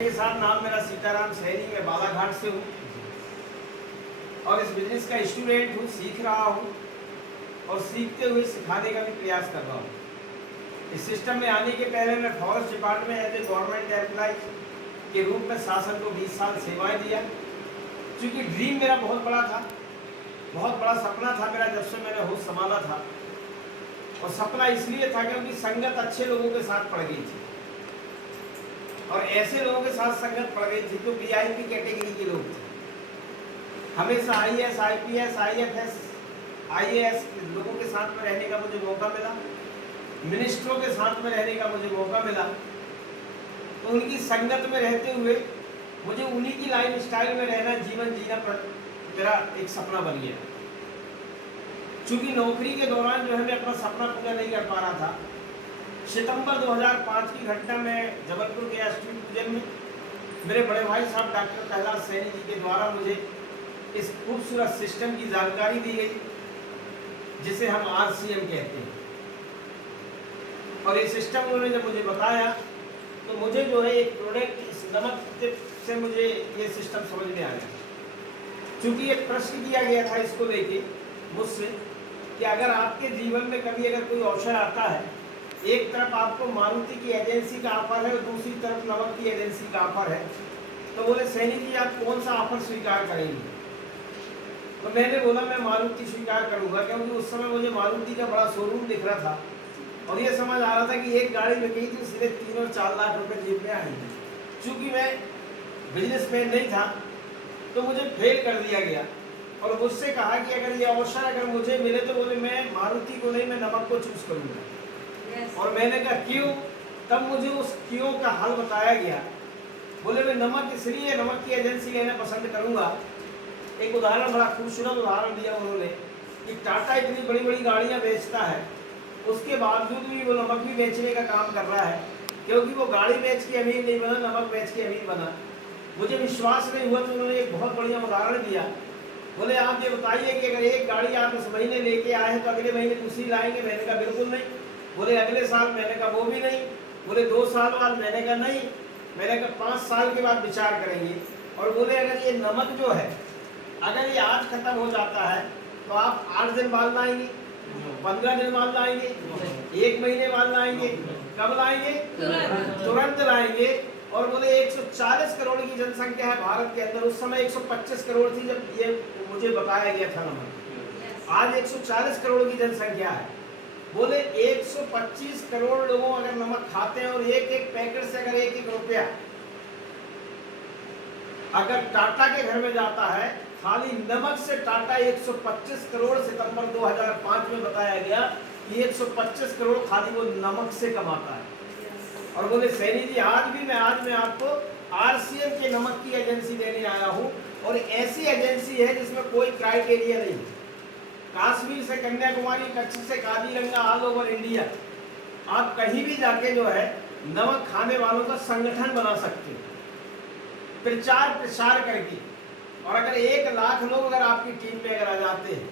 के साथ नाम मेरा सीताराम सहनी, मैं बालाघाट से हूँ और इस बिजनेस का स्टूडेंट हूँ, सीख रहा हूँ और सीखते हुए सिखाने का भी प्रयास कर रहा हूँ। इस सिस्टम में आने के पहले मैं forest department as a government employ के रूप में शासन को 20 साल सेवाएं दिया। क्योंकि ड्रीम मेरा बहुत बड़ा था, बहुत बड़ा सपना था मेरा जब से मैंने होश संभाला था। और सपना इसलिए था क्योंकि संगत अच्छे लोगों के साथ पड़ गई थी और ऐसे लोगों के साथ संगत पड़ गई थी जो वीआईपी कैटेगरी के लोग थे। हमेशा आईएएस, आईपीएस, आईएफएस, आईएएस लोगों के साथ में रहने का मुझे मौका मिला, मिनिस्टरों के साथ में रहने का मुझे मौका मिला। तो उनकी संगत में रहते हुए मुझे उन्हीं की लाइफ स्टाइल में रहना, जीवन जीना मेरा एक सपना बन गया। चूंकि नौकरी के दौरान जो है मैं अपना सपना पूरा नहीं कर पा रहा था। सितंबर 2005 की घटना में जबलपुर के एसटी पूजन में मेरे बड़े भाई साहब डॉक्टर कैलाश सैनी जी के द्वारा मुझे इस खूबसूरत सिस्टम की जानकारी दी गई जिसे हम आरसीएम कहते हैं। और ये सिस्टम उन्होंने जब मुझे बताया तो मुझे जो है एक प्रोडक्ट इस नमक से मुझे ये सिस्टम समझ में आया। चूँकि एक प्रश्न किया गया था इसको लेके मुझसे कि अगर आपके जीवन में कभी अगर कोई अवसर आता है, एक तरफ आपको मारुति की एजेंसी का ऑफर है और दूसरी तरफ नमक की एजेंसी का ऑफर है, तो बोले सैनी जी आप कौन सा ऑफर स्वीकार करेंगे? तो मैंने बोला मैं मारुति स्वीकार करूंगा, क्योंकि उस समय मुझे मारुति का बड़ा शोरूम दिख रहा था और ये समझ आ रहा था कि एक गाड़ी में गई थी सीधे 3 और 4 लाख रुपए जेब में आएंगे। चूँकि मैं बिजनेसमैन नहीं था तो मुझे फेल कर दिया गया और मुझसे कहा कि अगर ये अवसर अगर मुझे मिले तो बोले मैं मारुति को नहीं, मैं नमक को चूज करूंगा। और मैंने कहा क्यों? तब मुझे उस क्यों का हल बताया गया। बोले मैं नमक इसलिए नमक की एजेंसी लेना पसंद करूंगा। एक उदाहरण, बड़ा खूबसूरत उदाहरण दिया उन्होंने कि टाटा इतनी बड़ी बड़ी गाड़ियां बेचता है, उसके बावजूद भी वो नमक भी बेचने का काम कर रहा है, क्योंकि वो गाड़ी बेच के अमीर नहीं बना, नमक बेच के अमीर बना। मुझे विश्वास नहीं हुआ तो उन्होंने एक बहुत बढ़िया उदाहरण दिया। बोले आप ये बताइए कि अगर एक गाड़ी आप इस महीने लेके आए हैं तो अगले महीने दूसरी लाएंगे? मैंने कहा बिल्कुल नहीं। बोले अगले साल? मैंने कहा वो भी नहीं। बोले 2 साल बाद? मैंने कहा नहीं। मैंने कहा 5 साल के बाद विचार करेंगे। और बोले अगर ये नमक जो है अगर ये आज खत्म हो जाता है तो आप 8 दिन बाद लाएंगे, 15 दिन बाद लाएंगे, 1 महीने बाद लाएंगे? कब लाएंगे? तुरंत लाएंगे। और बोले 140 करोड़ की जनसंख्या है भारत के अंदर, उस समय 125 करोड़ थी जब ये मुझे बताया गया था नंबर। आज 140 करोड़ की जनसंख्या है। बोले 125 करोड़ लोगों अगर नमक खाते हैं और एक एक पैकेट से अगर 1-1 रुपया अगर टाटा के घर में जाता है, खाली नमक से टाटा 125 करोड़ सितंबर 2005 में बताया गया कि 125 करोड़ खाली वो नमक से कमाता है। और बोले सैनी जी आज मैं आपको आरसीएम के नमक की एजेंसी देने आया हूँ और ऐसी एजेंसी है जिसमें कोई क्राइटेरिया नहीं। कश्मीर से कन्याकुमारी, कच्छ से काजीरंगा, ऑल ओवर इंडिया आप कहीं भी जाके जो है नमक खाने वालों का संगठन बना सकते हो, प्रचार प्रसार करके। और अगर 1 लाख लोग अगर आपकी टीम में अगर आ जाते हैं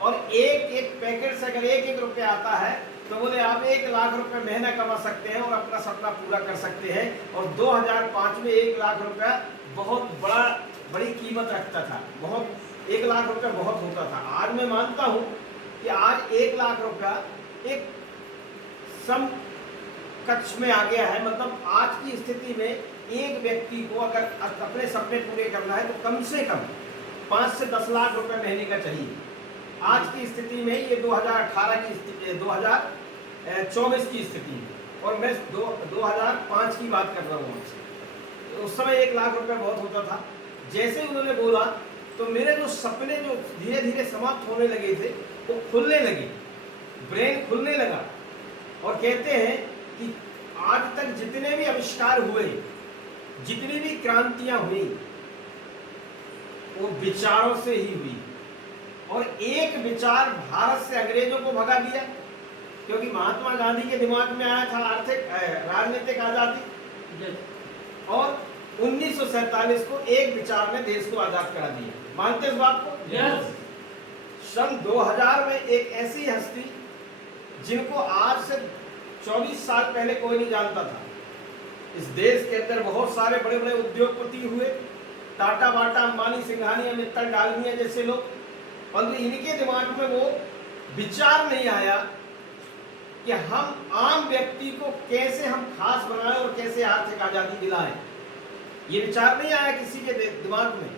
और एक एक पैकेट से अगर 1-1 रुपया आता है तो बोले आप 1 लाख रुपए महीना कमा सकते हैं और अपना सपना पूरा कर सकते हैं। और 2005 में 1 लाख रुपया बहुत बड़ी कीमत रखता था, 1 लाख रुपया बहुत होता था। आज मैं मानता हूँ कि आज 1 लाख रुपया एक सम कक्ष में आ गया है। मतलब आज की स्थिति में एक व्यक्ति को अगर अपने सपने पूरे करना है तो कम से कम 5 से 10 लाख रुपए महीने का चाहिए। आज की स्थिति में ये 2018 की स्थिति, 2024 की स्थिति है और मैं 2005 की बात कर रहा हूँ आपसे। उस समय 1 लाख रुपए बहुत होता था। जैसे उन्होंने बोला तो मेरे जो सपने जो धीरे धीरे समाप्त होने लगे थे वो खुलने लगे, ब्रेन खुलने लगा। और कहते हैं कि आज तक जितने भी आविष्कार हुए, जितनी भी क्रांतियां हुई, वो विचारों से ही हुई। और एक विचार भारत से अंग्रेजों को भगा दिया, क्योंकि महात्मा गांधी के दिमाग में आया था आर्थिक राजनीतिक आजादी, और 1947 को एक विचार ने देश को आजाद करा दिया। मानते इस बात को? yes. सन 2000 में एक ऐसी हस्ती जिनको आज से 24 साल पहले कोई नहीं जानता था, इस देश के अंदर बहुत सारे बड़े बड़े उद्योगपति हुए, टाटा बाटा अंबानी सिंघानिया मित्तल डालमिया जैसे लोग, परंतु इनके दिमाग में वो विचार नहीं आया कि हम आम व्यक्ति को कैसे हम खास बनाएं और कैसे आर्थिक आजादी दिलाएं। ये विचार नहीं आया किसी के दिमाग में,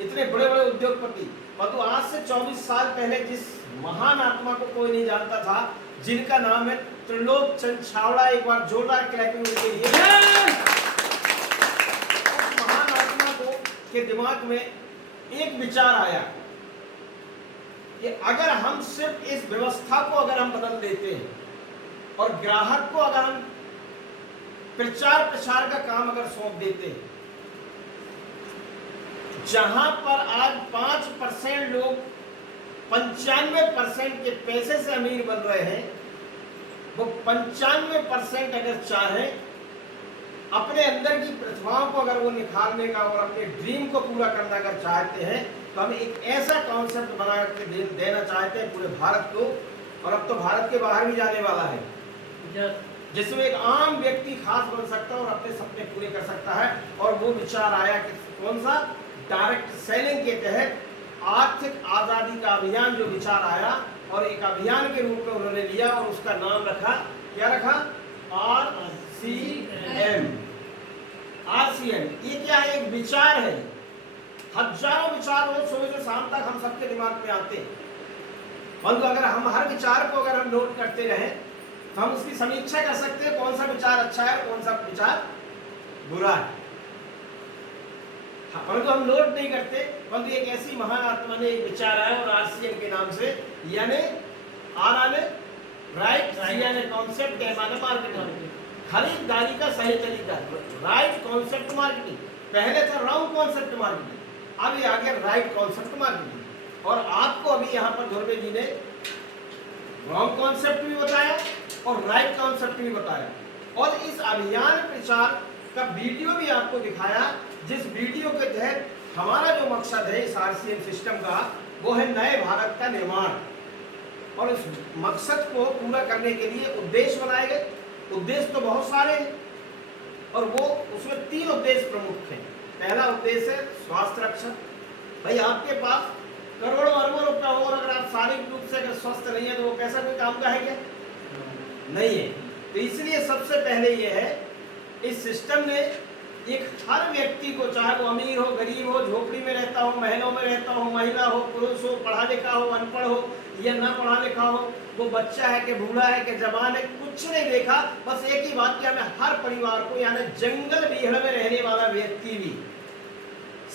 इतने बड़े बड़े उद्योगपति। परंतु आज से 24 साल पहले जिस महान आत्मा को कोई नहीं जानता था, जिनका नाम है त्रिलोक चंद छावड़ा, एक बार जोरदार क्लैपिंग के लिए। उस महान आत्मा को के दिमाग में एक विचार आया कि अगर हम सिर्फ इस व्यवस्था को अगर हम बदल देते हैं और ग्राहक को अगर हम प्रचार प्रसार का काम अगर सौंप देते हैं, जहां पर आज 5% लोग 95% के पैसे से अमीर बन रहे हैं, वो 95% अगर चाहें अपने अंदर की प्रतिभाओं को अगर वो निखारने का और अपने ड्रीम को पूरा करना अगर चाहते हैं, तो हम एक ऐसा कॉन्सेप्ट बना के देना चाहते हैं पूरे भारत को, और अब तो भारत के बाहर भी जाने वाला है, जिसमें एक आम व्यक्ति खास बन सकता है और अपने सपने पूरे कर सकता है। और वो विचार आया कि कौन सा, डायरेक्ट सेलिंग के तहत आर्थिक आजादी का अभियान जो विचार आया, और एक अभियान के रूप में उन्होंने लिया और उसका नाम रखा, क्या रखा, RCM। RCM ये क्या है, एक विचार है। हजारों विचार रोज सुबह से शाम तक हम सबके दिमाग में आते हैं, परंतु अगर हम हर विचार को अगर हम नोट करते रहें तो हम उसकी समीक्षा कर सकते हैं, कौन सा विचार अच्छा है कौन सा विचार बुरा है। परंतु हम नोट नहीं करते, परंतु एक ऐसी महान आत्मा ने एक विचार आया और RCM के नाम से, यानी राइट यानी कॉन्सेप्ट माने मार्केटिंग, खरीदारी का सही तरीका, राइट कॉन्सेप्ट मार्केटिंग। पहले था रॉन्ग कॉन्सेप्ट मार्केटिंग, अब ये आ गया राइट कॉन्सेप्ट मार्केटिंग। और आपको अभी यहाँ पर धुर्वे जी ने रॉन्ग कॉन्सेप्ट भी बताया और राइट कॉन्सेप्ट भी बताया, और इस अभियान प्रचार का वीडियो भी आपको दिखाया, जिस वीडियो के तहत हमारा जो मकसद है इस RCM सिस्टम का, वो है नए भारत का निर्माण। और इस मकसद को पूरा करने के लिए उद्देश्य बनाए गए। उद्देश्य तो बहुत सारे हैं, और वो उसमें 3 उद्देश्य प्रमुख हैं। पहला उद्देश्य है स्वास्थ्य रक्षा। भाई आपके पास करोड़ों अरबों रुपया हो और अगर आप शारीरिक रूप से अगर स्वस्थ नहीं है तो वो कैसा कोई काम का है क्या? नहीं है। तो इसलिए सबसे पहले ये है, इस सिस्टम ने एक हर व्यक्ति को, चाहे वो अमीर हो गरीब हो, झोपड़ी में रहता हो, महलों में रहता हो, महिला हो पुरुष हो, पढ़ा लिखा हो अनपढ़ हो या ना पढ़ा लिखा हो, वो बच्चा है कि बूढ़ा है कि जवान है, कुछ नहीं देखा। बस एक ही बात कि हमें हर परिवार को, यानी जंगल विहड़ में रहने वाला व्यक्ति भी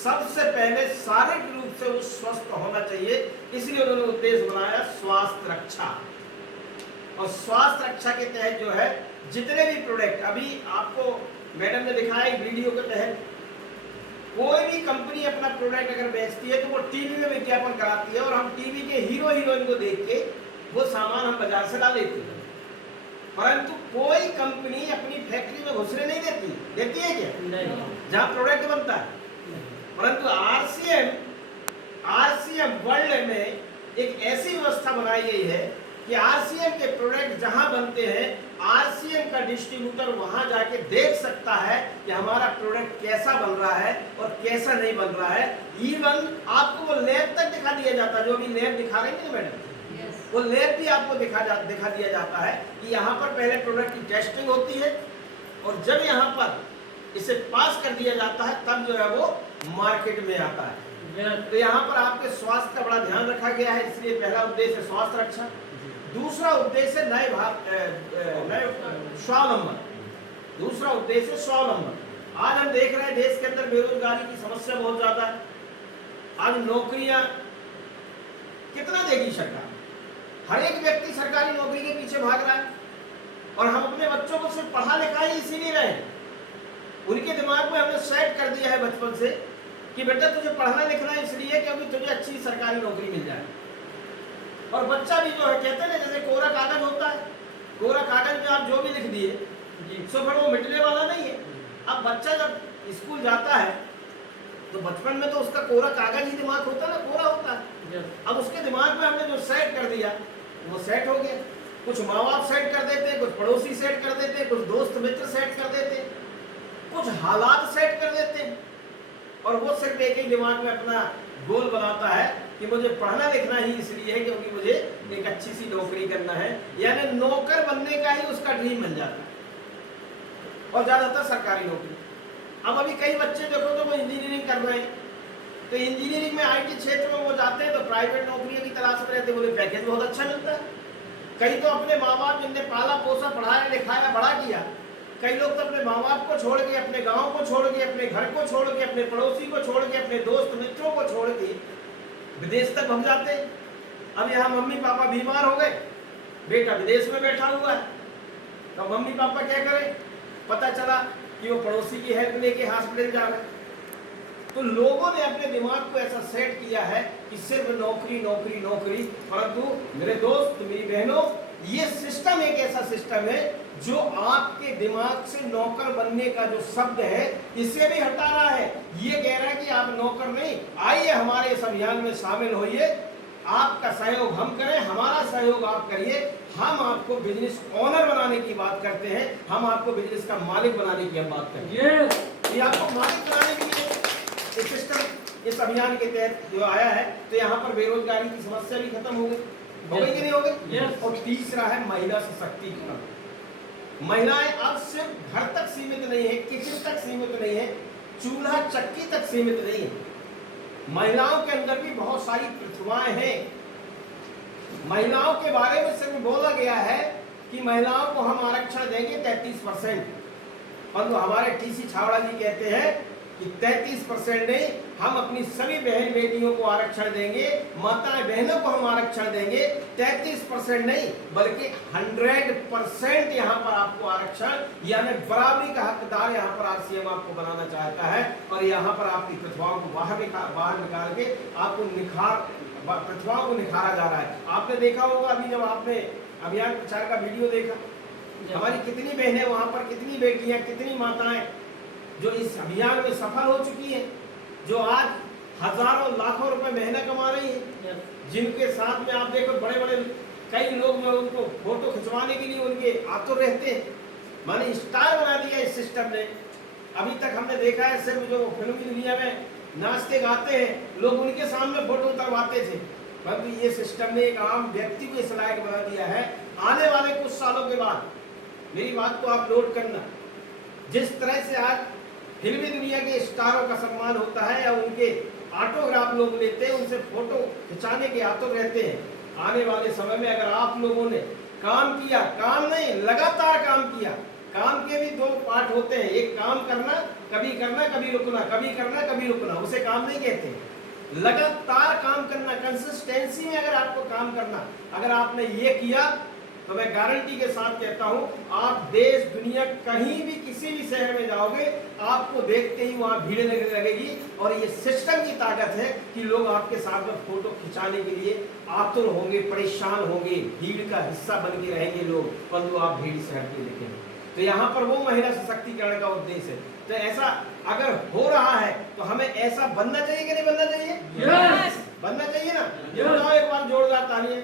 सबसे पहले शारीरिक रूप से वो स्वस्थ होना चाहिए। इसलिए उन्होंने उद्देश्य बनाया स्वास्थ्य रक्षा। और स्वास्थ्य रक्षा के तहत जो है जितने भी प्रोडक्ट, अभी आपको मैडम ने दिखाया वीडियो के तहत, कोई भी कंपनी अपना प्रोडक्ट अगर बेचती है तो वो टीवी में विज्ञापन कराती है, और हम टीवी के हीरो हीरोइन को देख के वो सामान हम बाजार से ला लेते हैं। परंतु कोई कंपनी अपनी फैक्ट्री में घुसने नहीं देती है क्या? नहीं। जहाँ प्रोडक्ट बनता है। परंतु RCM वर्ल्ड में एक ऐसी व्यवस्था बनाई गई है कि RCM के प्रोडक्ट जहां बनते हैं, RCM का डिस्ट्रीब्यूटर वहां जाके देख सकता है कि हमारा प्रोडक्ट कैसा बन रहा है और कैसा नहीं बन रहा है। इवन आपको वो लैब तक दिखा दिया जाता है, जो अभी लैब दिखा रहे हैं मैडम, वो लैब भी आपको दिखा दिया जाता है कि यहाँ पर पहले प्रोडक्ट की टेस्टिंग होती है, और जब यहाँ पर इसे पास कर दिया जाता है तब जो है वो मार्केट में आता है। तो यहाँ पर आपके स्वास्थ्य का बड़ा ध्यान रखा गया है, इसलिए पहला उद्देश्य स्वास्थ्य रक्षा। दूसरा उद्देश्य नए स्वावलंबन। दूसरा उद्देश्य स्वावलंबन। आज हम देख रहे हैं देश के अंदर बेरोजगारी की समस्या बहुत ज्यादा है। आज नौकरियां कितना देगी सरकार? हर एक व्यक्ति सरकारी नौकरी के पीछे भाग रहा है, और हम अपने बच्चों को सिर्फ पढ़ा लिखा ही इसीलिए रहे, उनके दिमाग में हमने सेट कर दिया है बचपन से कि बेटा तुझे पढ़ना लिखना इसलिए क्योंकि तुझे अच्छी सरकारी नौकरी मिल जाए। और बच्चा भी जो है, कहते हैं जैसे कोरा कागज होता है, कोरा कागज में आप जो भी लिख दिए सो फिर वो मिटने वाला नहीं है। अब बच्चा जब स्कूल जाता है तो बचपन में तो उसका कोरा कागज ही दिमाग होता है ना, कोरा होता है। अब उसके दिमाग में हमने जो सेट कर दिया वो सेट हो गया। कुछ माँ बाप सेट कर देते, कुछ पड़ोसी सेट कर देते, कुछ दोस्त मित्र सेट कर देते। कुछ हालात सेट कर देते हैं और वो सिर्फ एक ही दिमाग में अपना गोल बनाता है कि मुझे पढ़ना लिखना ही इसलिए है क्योंकि मुझे एक अच्छी सी नौकरी करना है, यानी नौकर बनने का ही उसका ड्रीम बन जाता है और ज्यादातर सरकारी नौकरी। अब अभी कई बच्चे देखो तो वो इंजीनियरिंग कर रहे हैं, तो इंजीनियरिंग में आईटी क्षेत्र में वो जाते हैं तो प्राइवेट नौकरियों की तलाश में रहते, बोले पैकेज बहुत अच्छा मिलता है। कई तो अपने माँ बाप जिनने पाला पोसा पढ़ाया लिखाया बड़ा किया, कई लोग तो अपने माँ बाप को छोड़ के, अपने गांव को छोड़ के, अपने घर को छोड़ के, अपने पड़ोसी को छोड़ के, अपने दोस्त मित्रों को छोड़ के विदेश तक हम जाते हैं। अब यहाँ मम्मी पापा बीमार हो गए, बेटा विदेश में बैठा हुआ है, तो मम्मी पापा क्या करें, पता चला कि वो पड़ोसी की हेल्प लेके हॉस्पिटल जा रहे। तो लोगों ने अपने दिमाग को ऐसा सेट किया है कि सिर्फ नौकरी नौकरी नौकरी, परंतु मेरे दोस्त मेरी बहनों, ये सिस्टम एक ऐसा सिस्टम है जो आपके दिमाग से नौकर बनने का जो शब्द है इसे भी हटा रहा है। ये कह रहा है कि आप नौकर नहीं, आइए हमारे इस अभियान में शामिल होइए, आपका सहयोग हम करें, हमारा सहयोग आप करिए, हम आपको बिजनेस ओनर बनाने की बात करते हैं, हम आपको बिजनेस का मालिक बनाने की हम बात करते हैं। ये आपको मालिक बनाने के लिए ये सिस्टम इस अभियान के तहत जो आया है, तो यहाँ पर बेरोजगारी की समस्या भी खत्म हो गई कि नहीं हो गई। और तीसरा है महिला सशक्तिकरण। महिलाएं अब सिर्फ घर तक सीमित नहीं है, किचन तक सीमित नहीं है, चूल्हा चक्की तक सीमित नहीं है, महिलाओं के अंदर भी बहुत सारी प्रतिभाएं हैं। महिलाओं के बारे में सिर्फ बोला गया है कि महिलाओं को हम आरक्षण देंगे 33%, परंतु हमारे टीसी छावड़ा जी कहते हैं कि 33% नहीं, हम अपनी सभी बहन बेटियों को आरक्षण देंगे, माताएं बहनों को हम आरक्षण देंगे, 33% नहीं बल्कि 100% यहाँ पर आपको आरक्षण यानी बराबरी का हकदार यहाँ पर आरसीएम आपको बनाना चाहता है। और यहाँ पर आपकी प्रतिभाओं को बाहर निकाल के आपको प्रतिभाओं को निखारा जा रहा है। आपने देखा होगा अभी जब आपने अभियान प्रचार का वीडियो देखा, हमारी कितनी बहनें वहाँ पर, कितनी बेटियां, कितनी माताएं जो इस अभियान में सफल हो चुकी है, जो आज हजारों लाखों रुपए महीना कमा रही है, जिनके साथ में आप देखो बड़े बड़े कई लोग में उनको फोटो खिंचवाने के लिए उनके आतुर रहते हैं, माने स्टार बना दिया इस सिस्टम ने। अभी तक हमने देखा है सिर्फ जो फिल्मी दुनिया में नाचते गाते हैं लोग उनके सामने फोटो उतरवाते थे, परंतु ये सिस्टम ने एक आम व्यक्ति को इस लायक बना दिया है। आने वाले कुछ सालों के बाद, मेरी बात को आप नोट करना, जिस तरह से आज फिल्मी दुनिया के स्टारों का सम्मान होता है या उनके ऑटोग्राफ लोग लेते हैं, उनसे फोटो खिंचाने के आतुर रहते हैं, आने वाले समय में अगर आप लोगों ने काम किया, काम नहीं लगातार काम किया, काम के भी दो पार्ट होते हैं, एक काम करना कभी रुकना, कभी करना कभी रुकना, उसे काम नहीं कहते। लगातार काम करना, कंसिस्टेंसी में अगर आपको काम करना, अगर आपने ये किया तो मैं गारंटी के साथ कहता हूं, आप देश दुनिया कहीं भी किसी भी शहर में जाओगे, आपको देखते ही वहां भीड़ लगने लगेगी। और ये सिस्टम की ताकत है कि लोग आपके साथ में फोटो खिंचाने के लिए आतुर होंगे, परेशान होंगे, भीड़ का हिस्सा बन के रहेंगे लोग, परंतु आप भीड़ से हट के देखेंगे। तो यहाँ पर वो महिला सशक्तिकरण का उद्देश्य है। तो ऐसा अगर हो रहा है तो हमें ऐसा बनना चाहिए कि नहीं बनना चाहिए? यस, बनना चाहिए ना। Yes. एक बार जोरदार तालियां।